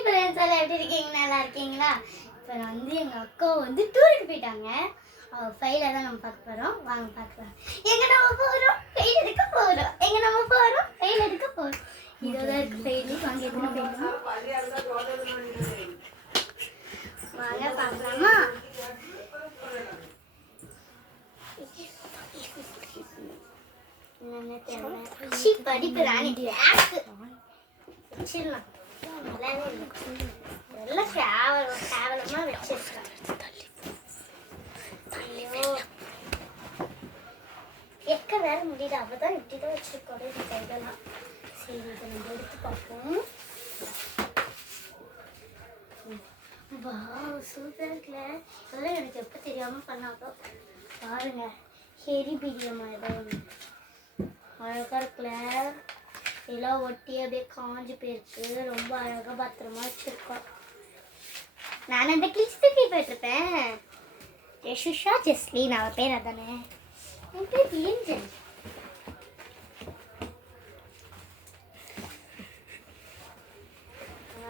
Hi friends, எல்லாம் எப்படி இருக்கீங்க? நல்லா இருக்கீங்களா? இப்போ வந்து எங்கள் அக்கா வந்து டூருக்கு போயிட்டாங்க. அவள் ஃபைலை தான் நம்ம பார்க்க போகிறோம். வாங்க பார்க்கலாம். எங்கே நம்ம போகிறோம்? ஃபைல் எடுக்க போகிறோம். எங்கே நம்ம போகிறோம்? ஃபைல் எடுக்க போகிறோம். இதோட இருக்கு ஃபைலு. வாங்க எடுத்துன்னு போயிடலாம். வாங்க பார்க்கலாமா? படிப்பு ராணி வச்சிடலாம். நல்லாவே இருக்கு. எல்லாம் கேவலமா வச்சிருக்காங்க. எக்க வேற முடியல. அவதான் இப்படிதான் வச்சிருக்கோம் இந்த கைதெல்லாம். சரி, இதை நம்ம எடுத்து பார்ப்போம். சூப்பர் இருக்குல்ல. இதெல்லாம் எனக்கு எப்போ தெரியாம பண்ணாதோ. பாருங்க, ஹெரி பிடிஎம் அழகா இருக்குல்ல. இதெல்லாம் ஒட்டி அப்படியே காஞ்சி போயிருக்கு. ரொம்ப அழகா பத்திரமா வச்சிருக்கோம். நான் அந்த கிளிக்ஸ் தூக்கி போயிட்டுருப்பேன். யசுஷா ஜெஸ்லின் அவள் பேர் அதானே. என் பேர் ஏஞ்சல்.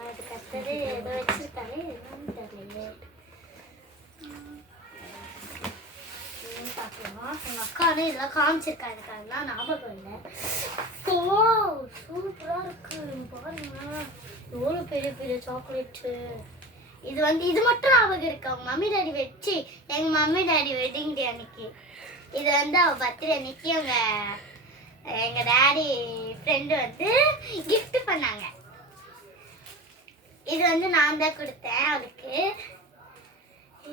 அதுக்கு அடுத்தது ஏதோ வச்சிருக்காரு. என்னன்னு தெரியல. பார்க்கலாம். எங்கள் அக்கானே இதெல்லாம் காமிச்சிருக்கா. எனக்கு அதெல்லாம் ஞாபகம் இல்லை. சூப்பராக இருக்கு. பாருங்க, எவ்வளோ பெரிய பெரிய சாக்லேட்டு. இது மட்டும் ஞாபகம் இருக்கு. அவங்க மம்மி டாடி வச்சு எங்கள் மம்மி டாடி வெட்டிங் டே அன்னைக்கு இது வந்து அவள் பர்த்டே அன்னைக்கு எங்கள் டாடி ஃப்ரெண்டு வந்து கிஃப்ட் பண்ணாங்க. இது வந்து நான் தான் கொடுத்தேன் அவளுக்கு.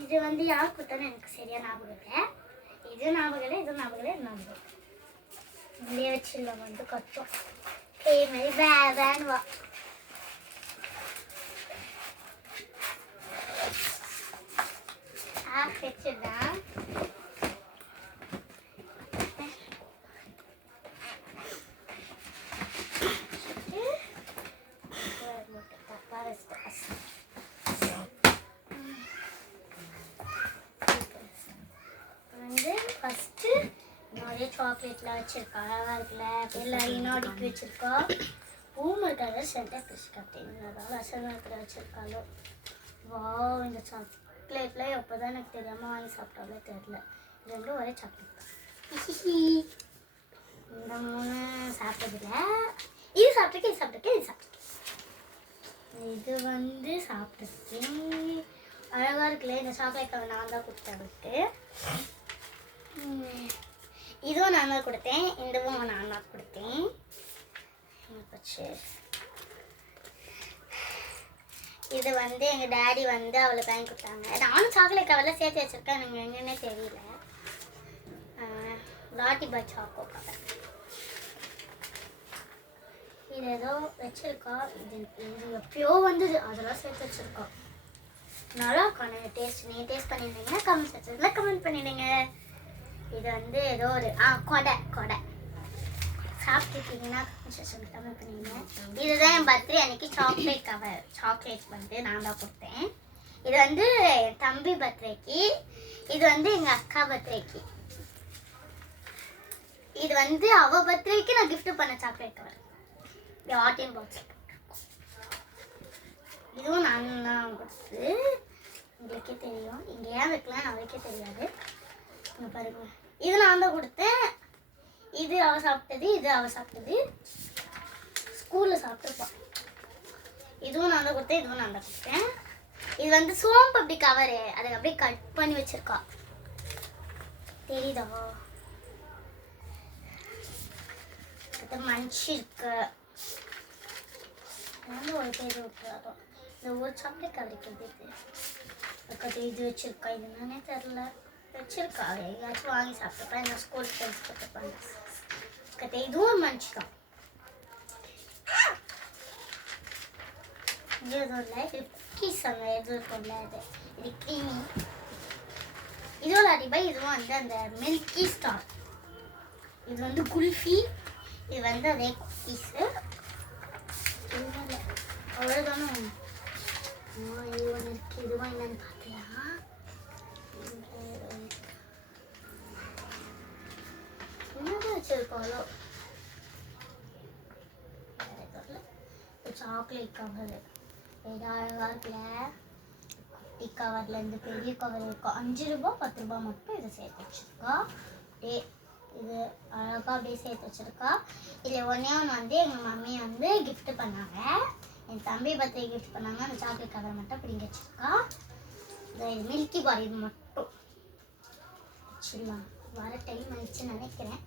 இது வந்து யார் கொடுத்தான்னு எனக்கு சரியா ஞாபகம் இல்லை. இது ஞாபகம் இல்லை, இது ஞாபகம் இல்லை, ஞாபகம் இப்படியே வச்சிடலாம். வந்து கட்டும் மாதிரி வேன் வா. வச்சிருந்தான். ஃபஸ்ட்டு நிறைய சாக்லேட்லாம் வச்சுருக்கா. அழகாக இருக்குல்ல. எல்லாம் இனாடிக்கு வச்சுருக்கா. ஊமர் கலர் சென்டர் ஃபிஷ் கட்டிங்கிறதால அசல் வச்சுருக்காளோ. வா, இந்த சாக்லேட்லாம் எப்போ தான் எனக்கு தெரியாமல் வாங்கி சாப்பிட்டாலே தெரில. இது ரெண்டும் ஒரே சாக்லேட் தான். இந்த 3 சாப்பிட்டதில்ல. இது சாப்பிட்ருக்கேன், இது சாப்பிட்ருக்கேன், இது சாப்பிட்ருக்கேன். இது வந்து சாப்பிட்ருக்கேன். அழகாக இருக்குல்ல. இந்த சாக்லேட் கவர் நான் தான் கொடுத்தேன் அவளுக்கு. இதுவும் நான் தான் கொடுத்தேன். இதுவும் நான் தான் கொடுத்தேன். இது வந்து எங்கள் டேடி வந்து அவளுக்கு வாங்கி கொடுத்தாங்க. நானும் சாக்லேட் கவரில் சேர்த்து வச்சுருக்கேன். எனக்கு எங்கன்னே தெரியல. லாட்டி பாய் சாக்கோ கவர். இது ஏதோ வச்சுருக்கா. இது எப்பயோ வந்தது. அதெல்லாம் சேர்த்து வச்சுருக்கா. நல்லா இருக்கானே டேஸ்ட். நீங்கள் டேஸ்ட் பண்ணியிருந்தீங்கன்னா கமெண்ட் செக்ஷனில் கமெண்ட் பண்ணிடுங்க. இது வந்து ஏதோ ஒரு கொடை சாப்பிட்டுருக்கீங்கன்னா கமெண்ட் பண்ணிடுங்க. இதுதான் என் பர்த்டே அன்னைக்கு சாக்லேட் கவர். சாக்லேட் வந்து நான் தான் கொடுத்தேன். இது வந்து என் தம்பி பர்த்டேக்கு. இது வந்து எங்கள் அக்கா பர்த்டேக்கு. இது வந்து அவள் பர்த்டேக்கு நான் கிஃப்ட் பண்ண சாக்லேட் கவர். ஆட்டின் பாக்ஸ். இதுவும் நான் தான் கொடுத்து. உங்களுக்கே தெரியும். இங்கே ஏன் வைக்கலாம் அவளுக்கே தெரியாது. இங்கே பாருங்க, இது நான் தான் கொடுத்தேன். இது அவள் சாப்பிட்டது, இது அவள் சாப்பிட்டது. ஸ்கூலில் சாப்பிட்டுருப்பான். இதுவும் நான் தான் கொடுத்தேன், இதுவும் நான் தான் கொடுத்தேன். இது வந்து சோம்பு அப்படி கவரு. அதை அப்படியே கட் பண்ணி வச்சிருக்கா. தெரியுதா? அது மஞ்சள் இருக்கு. ஒரு பேர் விட்டுறாதோ. இந்த ஒரு சாக்லேட் கவரிக்கு இது வச்சிருக்கா. இது நானே தெரில. வச்சிருக்கா. எங்கேயாச்சும் வாங்கி சாப்பிட்டுப்பேன். என்ன ஸ்கூல் ஃப்ரெண்ட்ஸ் கொடுத்துருப்பாங்க. இதுவும் மஞ்சள் தான். இது எதுவும் இல்லை. இது குக்கீஸ் அங்கே எதுவும் இருக்கும்ல. இது க்ரீமி. இதுவும் லாட்டிபாய். இதுவும் வந்து அந்த மில்கி ஸ்டார். இது வந்து குல்ஃபி. இது வந்து அதே குக்கீஸு. அவ்வளோதானே. இது ஒன்று இருக்குது. இதுவும் என்னன்னு பார்க்கலாம். என்னதான் வச்சிருக்காளோ. சாக்லேட் கவர் இது அழகா இருக்குல்ல. குட்டி கவர்ல இருந்து பெரிய கவர் இருக்கும். 5 ரூபாய் 10 ரூபாய் மட்டும் இதை சேர்த்து வச்சிருக்கா. அப்படியே இது அழகா அப்படியே சேர்த்து வச்சிருக்கா. இதில் ஒன்றே ஒன்று வந்து எங்கள் மம்மி வந்து gift பண்ணாங்க. என் தம்பி பர்த்டே gift பண்ணாங்க. அந்த சாக்லேட் கவர் மட்டும் பிடிங்க வச்சிருக்கா. இந்த மில்கி பார் இது மட்டும் வச்சிடலாம். வர டைம் ஆயிடுச்சுன்னு நினைக்கிறேன்.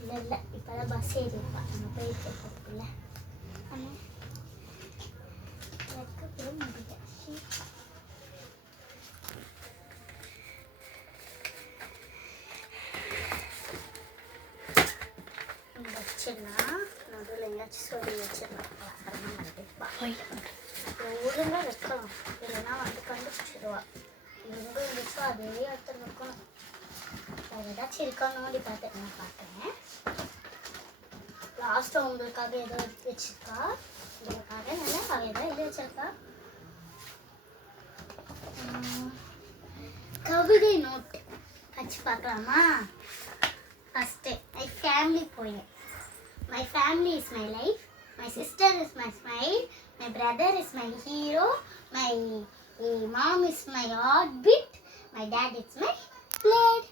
இல்லை இப்போதான் பஸ் ஏறிப்பா. நம்ம போயிட்டு இருக்கோம்ல வச்சிடலாம். நடுவில் எங்கேயாச்சும் சொல்லி வச்சிடலாம். ஒழுங்காக வைக்கலாம். இல்லைன்னா வந்து கண்டுபிடிச்சிடுவா. எங்கே இருந்துச்சோ அதே இடத்துல வைக்கணும். வேறு ஏதாச்சும் இருக்கானோடி பார்த்து நான் பார்க்குறேன். லாஸ்ட்டாக உங்களுக்காக ஏதோ எடுத்து வச்சிருக்கா. உங்களுக்காக நல்லா அவள் ஏதோ எழுதி வச்சிருக்கா. கவிதை நோட்டு வச்சு பார்க்கலாமா? ஃபஸ்ட்டு மை ஃபேமிலி போயிடும். My family is my life. My sister is my smile. My brother is my hero. My mom is my heartbeat. My dad is my blood.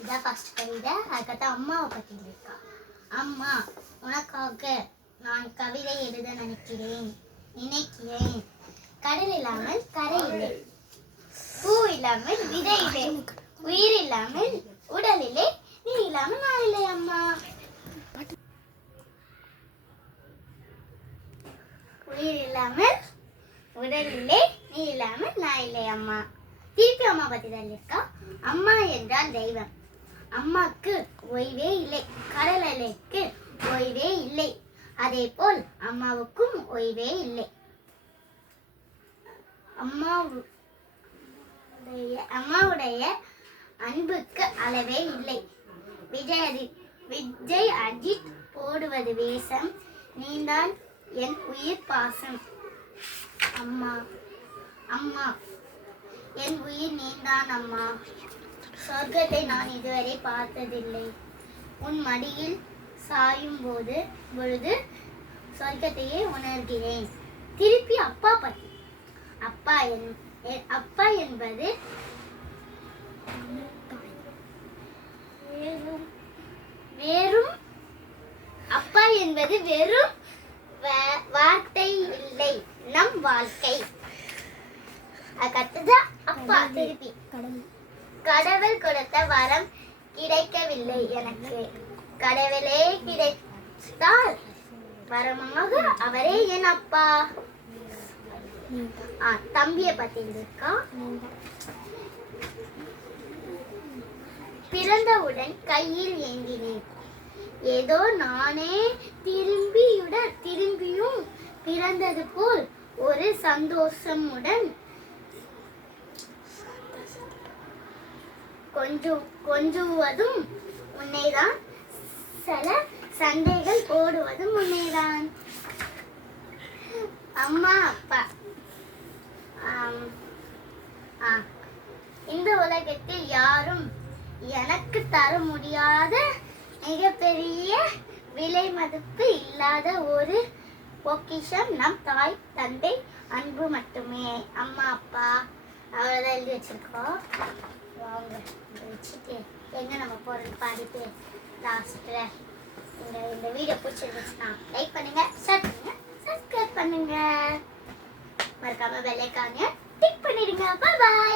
இதான் ஃபர்ஸ்ட் கவிதை. அதுக்கப்புறம் அம்மாவை பற்றி இருக்கா. அம்மா, உனக்காக நான் கவிதை எழுத நினைக்கிறேன். கடல் இல்லாமல் கரை இல்லை. பூ இல்லாமல் விதை இல்லை. உயிர் இல்லாமல் உடல் இல்லை. நீ இல்லாமல் நான் இல்லை அம்மா. உயிர் இல்லாமல் உடல் இல்லை. நீ இல்லாமல் நான் இல்லை அம்மா. திருப்பி அம்மா பற்றி தான் இருக்கா. அம்மா என்றால் தெய்வம். அம்மாக்கு ஓய்வே இல்லை. கடல் அலைக்கு ஓய்வே இல்லை. அதே போல் அம்மாவுக்கும் ஓய்வே இல்லை. அம்மாவுடைய அன்புக்கு அளவே இல்லை. விஜய் அஜித் போடுவது வேஷம். நீதான் என் உயிர் பாசம். அம்மா அம்மா என் உயிர் நீதான் அம்மா. சொர்க்கத்தை நான் இதுவரை பார்த்ததில்லை. உன் மடியில் சாயும் பொழுது சொர்க்கத்தையே உணர்கிறேன். திருப்பி அப்பா பற்றி. அப்பா என்பது வெறும் வார்த்தை இல்லை, நம் வாழ்க்கை. அதுக்கடுத்ததான் அப்பா. திருப்பி கடவுள் கொடுத்த வரம் கிடைக்கவில்லை எனக்கு. கடவுளே கிடைத்தால் வரமாக அவரே என் அப்பா. தம்பியை பத்தி இருக்கா. பிறந்தவுடன் கையில் ஏந்தினேன். ஏதோ நானே திரும்பியும் பிறந்தது போல் ஒரு சந்தோஷமுடன் கொஞ்சுவதும் உன்னைதான். சில சண்டைகள் போடுவதும் உன்னைதான். அம்மா அப்பா. இந்த உலகத்தில் யாரும் எனக்கு தர முடியாத மிகப்பெரிய விலை மதிப்பு இல்லாத ஒரு பொக்கிஷம் நம் தாய் தந்தை அன்பு மட்டுமே. அம்மா அப்பா அவ்வளோதான் எழுதி வச்சிருக்கோம். வாங்க வச்சுட்டு எங்க நம்ம போறோம்னு பாடிட்டு லாஸ்ட்ல இந்த வீடியோ பிடிச்சிருந்துச்சுன்னா லைக் பண்ணுங்க, ஷேர் பண்ணுங்க, சப்ஸ்கிரைப் பண்ணுங்க, மறக்காம பெல் ஐகானை டிக் பண்ணிடுங்க. பாய் பாய்.